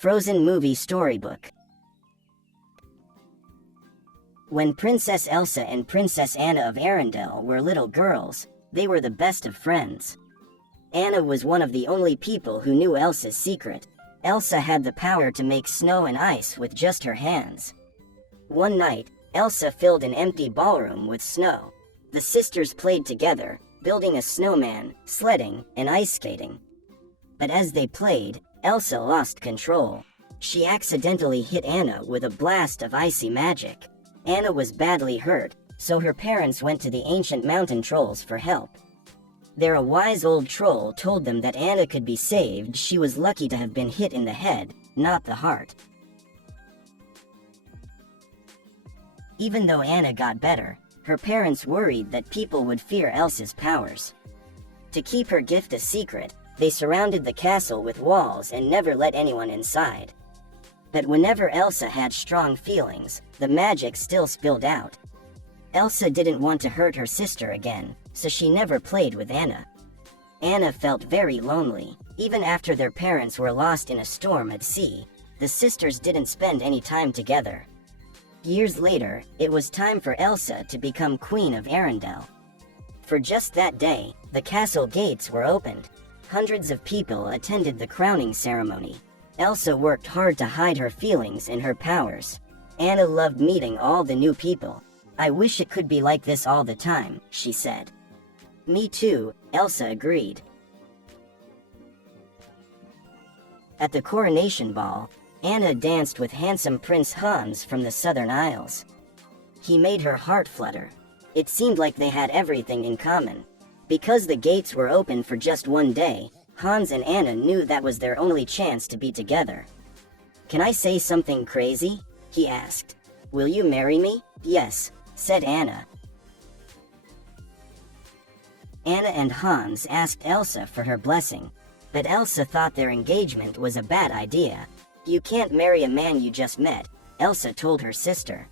Frozen movie storybook. When Princess Elsa and Princess Anna of Arendelle were little girls, they were the best of friends. Anna was one of the only people who knew Elsa's secret. Elsa had the power to make snow and ice with just her hands. One night, Elsa filled an empty ballroom with snow. The sisters played together, building a snowman, sledding, and ice skating. But as they played, Elsa lost control. She accidentally hit Anna with a blast of icy magic. Anna was badly hurt, so her parents went to the ancient mountain trolls for help. There, a wise old troll told them that Anna could be saved. She was lucky to have been hit in the head, not the heart. Even though Anna got better, her parents worried that people would fear Elsa's powers. To keep her gift a secret, they surrounded the castle with walls and never let anyone inside. But whenever Elsa had strong feelings, the magic still spilled out. Elsa didn't want to hurt her sister again, so she never played with Anna. Anna felt very lonely. Even after their parents were lost in a storm at sea, the sisters didn't spend any time together. Years later, it was time for Elsa to become Queen of Arendelle. For just that day, the castle gates were opened. Hundreds of people attended the crowning ceremony. Elsa worked hard to hide her feelings and her powers. Anna loved meeting all the new people. "I wish it could be like this all the time," she said. "Me too," Elsa agreed. At the coronation ball, Anna danced with handsome Prince Hans from the Southern Isles. He made her heart flutter. It seemed like they had everything in common. Because the gates were open for just one day, Hans and Anna knew that was their only chance to be together. "Can I say something crazy?" he asked. "Will you marry me?" "Yes," said Anna. Anna and Hans asked Elsa for her blessing, but Elsa thought their engagement was a bad idea. "You can't marry a man you just met," Elsa told her sister.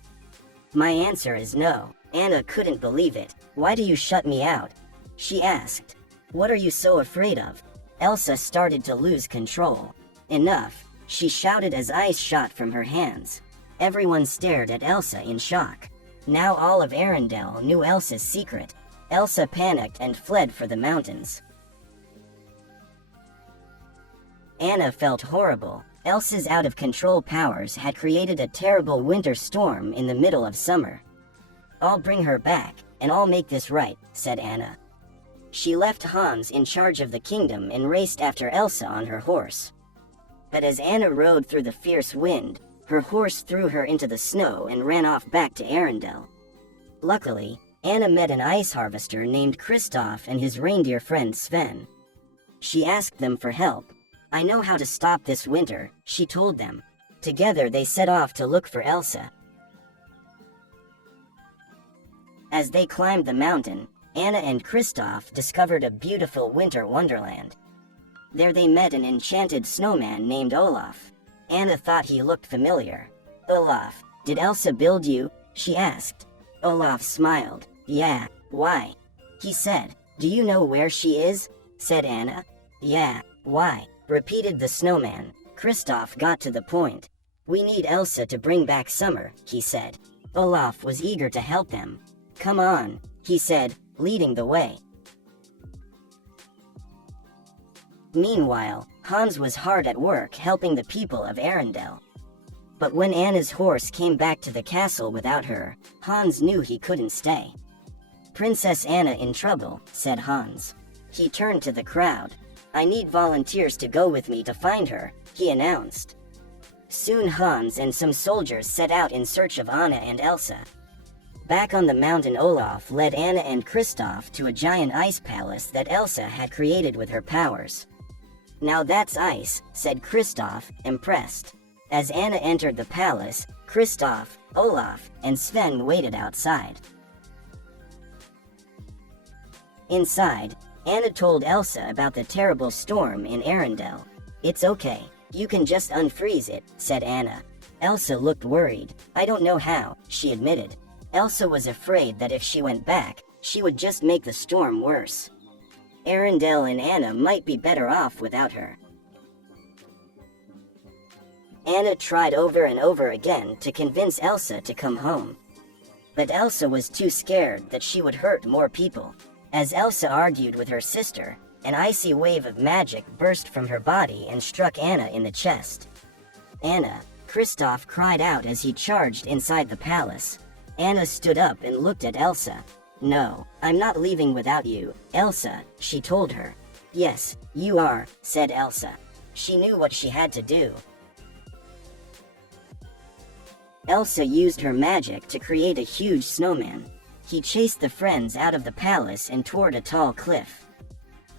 "My answer is no." Anna couldn't believe it. "Why do you shut me out?" she asked. "What are you so afraid of?" Elsa started to lose control. "Enough," she shouted as ice shot from her hands. Everyone stared at Elsa in shock. Now all of Arendelle knew Elsa's secret. Elsa panicked and fled for the mountains. Anna felt horrible. Elsa's out-of-control powers had created a terrible winter storm in the middle of summer. "I'll bring her back, and I'll make this right," said Anna. She left Hans in charge of the kingdom and raced after Elsa on her horse. But as Anna rode through the fierce wind, her horse threw her into the snow and ran off back to Arendelle. Luckily, Anna met an ice harvester named Kristoff and his reindeer friend Sven. She asked them for help. "I know how to stop this winter," she told them. Together they set off to look for Elsa. As they climbed the mountain, Anna and Kristoff discovered a beautiful winter wonderland. There they met an enchanted snowman named Olaf. Anna thought he looked familiar. "Olaf, did Elsa build you?" she asked. Olaf smiled. "Yeah, why?" he said. "Do you know where she is?" said Anna. "Yeah, why?" repeated the snowman. Kristoff got to the point. "We need Elsa to bring back summer," he said. Olaf was eager to help them. "Come on," he said, leading the way. Meanwhile, Hans was hard at work helping the people of Arendelle. But when Anna's horse came back to the castle without her, Hans knew he couldn't stay. "Princess Anna in trouble," said Hans. He turned to the crowd. "I need volunteers to go with me to find her," he announced. Soon Hans and some soldiers set out in search of Anna and Elsa. Back on the mountain, Olaf led Anna and Kristoff to a giant ice palace that Elsa had created with her powers. "Now that's ice," said Kristoff, impressed. As Anna entered the palace, Kristoff, Olaf, and Sven waited outside. Inside, Anna told Elsa about the terrible storm in Arendelle. "It's okay, you can just unfreeze it," said Anna. Elsa looked worried. "I don't know how," she admitted. Elsa was afraid that if she went back, she would just make the storm worse. Arendelle and Anna might be better off without her. Anna tried over and over again to convince Elsa to come home. But Elsa was too scared that she would hurt more people. As Elsa argued with her sister, an icy wave of magic burst from her body and struck Anna in the chest. "Anna!" Kristoff cried out as he charged inside the palace. Anna stood up and looked at Elsa. "No, I'm not leaving without you, Elsa," she told her. "Yes, you are," said Elsa. She knew what she had to do. Elsa used her magic to create a huge snowman. He chased the friends out of the palace and toward a tall cliff.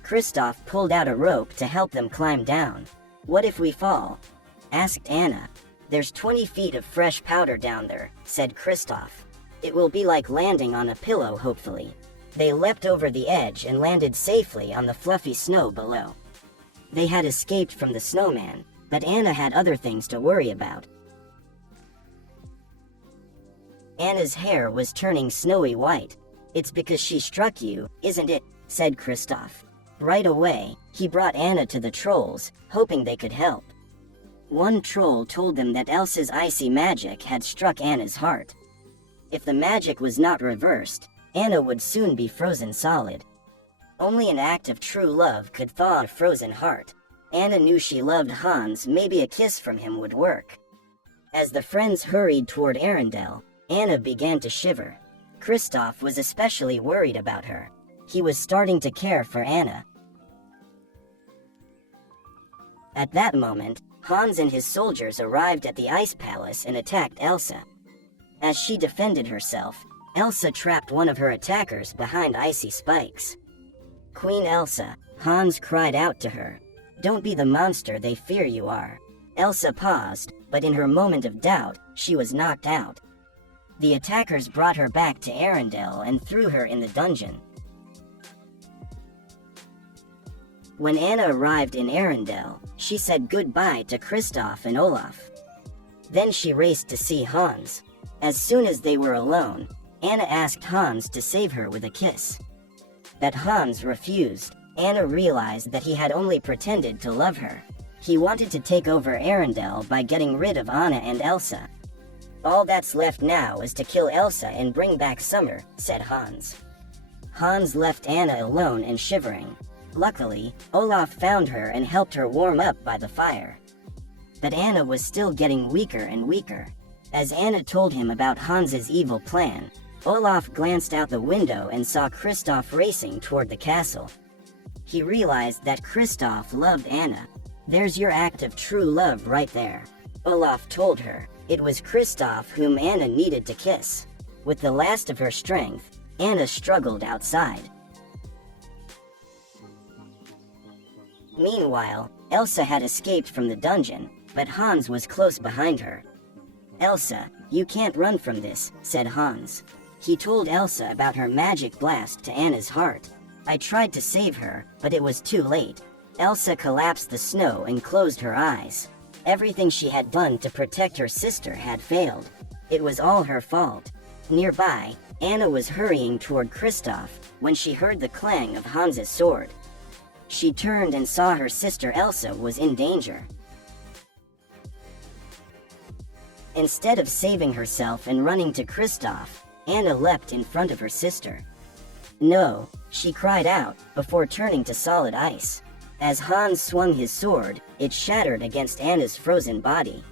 Kristoff pulled out a rope to help them climb down. "What if we fall?" asked Anna. "There's 20 feet of fresh powder down there," said Kristoff. "It will be like landing on a pillow, hopefully." They leapt over the edge and landed safely on the fluffy snow below. They had escaped from the snowman, but Anna had other things to worry about. Anna's hair was turning snowy white. "It's because she struck you, isn't it?" said Kristoff. Right away, he brought Anna to the trolls, hoping they could help. One troll told them that Elsa's icy magic had struck Anna's heart. If the magic was not reversed, Anna would soon be frozen solid. Only an act of true love could thaw a frozen heart. Anna knew she loved Hans, maybe a kiss from him would work. As the friends hurried toward Arendelle, Anna began to shiver. Kristoff was especially worried about her. He was starting to care for Anna. At that moment, Hans and his soldiers arrived at the ice palace and attacked Elsa. As she defended herself, Elsa trapped one of her attackers behind icy spikes. "Queen Elsa," Hans cried out to her. "Don't be the monster they fear you are." Elsa paused, but in her moment of doubt, she was knocked out. The attackers brought her back to Arendelle and threw her in the dungeon. When Anna arrived in Arendelle, she said goodbye to Kristoff and Olaf. Then she raced to see Hans. As soon as they were alone, Anna asked Hans to save her with a kiss. But Hans refused. Anna realized that he had only pretended to love her. He wanted to take over Arendelle by getting rid of Anna and Elsa. "All that's left now is to kill Elsa and bring back summer," said Hans. Hans left Anna alone and shivering. Luckily, Olaf found her and helped her warm up by the fire. But Anna was still getting weaker and weaker. As Anna told him about Hans's evil plan, Olaf glanced out the window and saw Kristoff racing toward the castle. He realized that Kristoff loved Anna. "There's your act of true love right there," Olaf told her. It was Kristoff whom Anna needed to kiss. With the last of her strength, Anna struggled outside. Meanwhile, Elsa had escaped from the dungeon, but Hans was close behind her. "Elsa, you can't run from this," said Hans. He told Elsa about her magic blast to Anna's heart. "I tried to save her, but it was too late." Elsa collapsed the snow and closed her eyes. Everything she had done to protect her sister had failed. It was all her fault. Nearby, Anna was hurrying toward Kristoff when she heard the clang of Hans's sword. She turned and saw her sister Elsa was in danger. Instead of saving herself and running to Kristoff, Anna leapt in front of her sister. "No," she cried out, before turning to solid ice. As Hans swung his sword, it shattered against Anna's frozen body.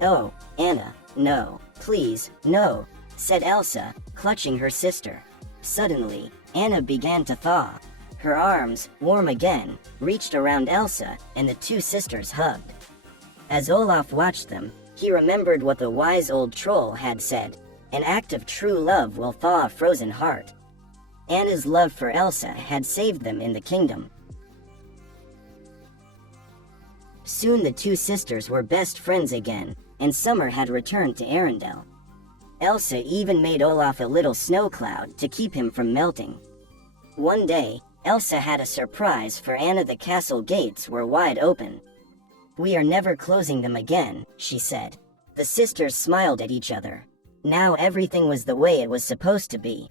"Oh, Anna, no, please, no," said Elsa, clutching her sister. Suddenly, Anna began to thaw. Her arms, warm again, reached around Elsa, and the two sisters hugged. As Olaf watched them, he remembered what the wise old troll had said: "An act of true love will thaw a frozen heart." Anna's love for Elsa had saved them in the kingdom. Soon the two sisters were best friends again, and summer had returned to Arendelle. Elsa even made Olaf a little snow cloud to keep him from melting. One day, Elsa had a surprise for Anna. The castle gates were wide open. "We are never closing them again," she said. The sisters smiled at each other. Now everything was the way it was supposed to be.